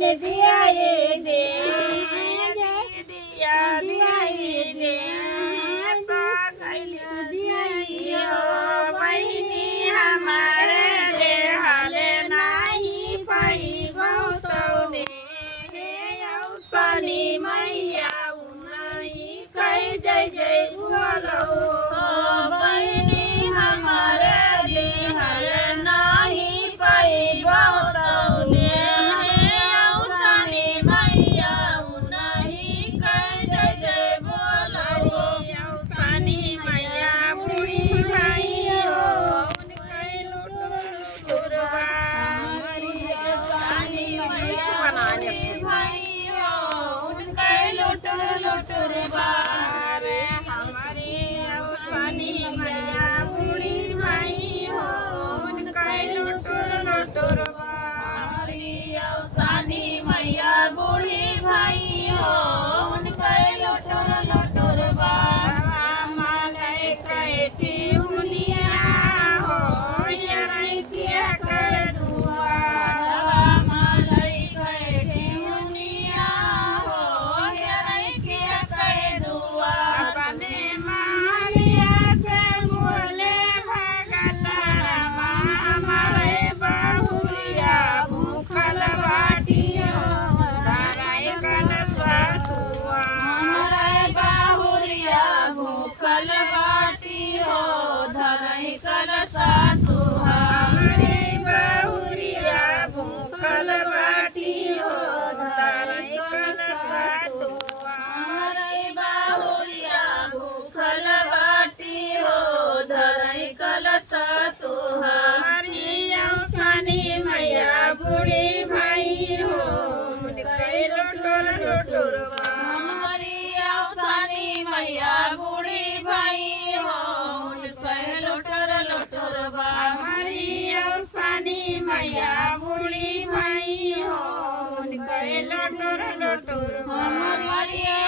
ने दिया ये दे दिया दिया ये दे दिया ये बहिनी हमारे दे हाले नहीं पाई गौतौ ने सनी मैया उनाई कह जय जय बोलो बहिनी हमारे दे हाले नहीं पाई गौतौ ने सनी मैया उनाई कह जय जय बोलो सनी मैया बुढ़ी भाई हो उनके लुटुरबा सनी मैया बुढ़ी भाई हो उनके लुटुरबा रे हमारी सनी मैया बुढ़ी भाई हो उनके लुटुरबा सनी मैया बुढ़ी भाई हो उनके लुटुरबा माले कैठी मुनिया हो यराई किया कर दुआ माले कैठी मुनिया हो यराई किया कर दुआ अपने मालिया से बोले भगत रामा हमारे बहुरिया भूखल बाटियो धराई कल सतुआ हमारे बहुरिया भूखल बाटियो धराई कल सतुआ हमारे बहुरिया भूखल बाटियो धराई कल सतुआ हमारे बहुरिया भूखल बाटियो धराई कल सतुआ हरिया सनी मैया बुढ़ी भाई हो उनके लुटुरबा हरिया सनी मैया बुढ़ी भाई हो उनके लुटुरबा हरिया सनी मैया बुढ़ी भाई हो उनके लुटुरबा हरिया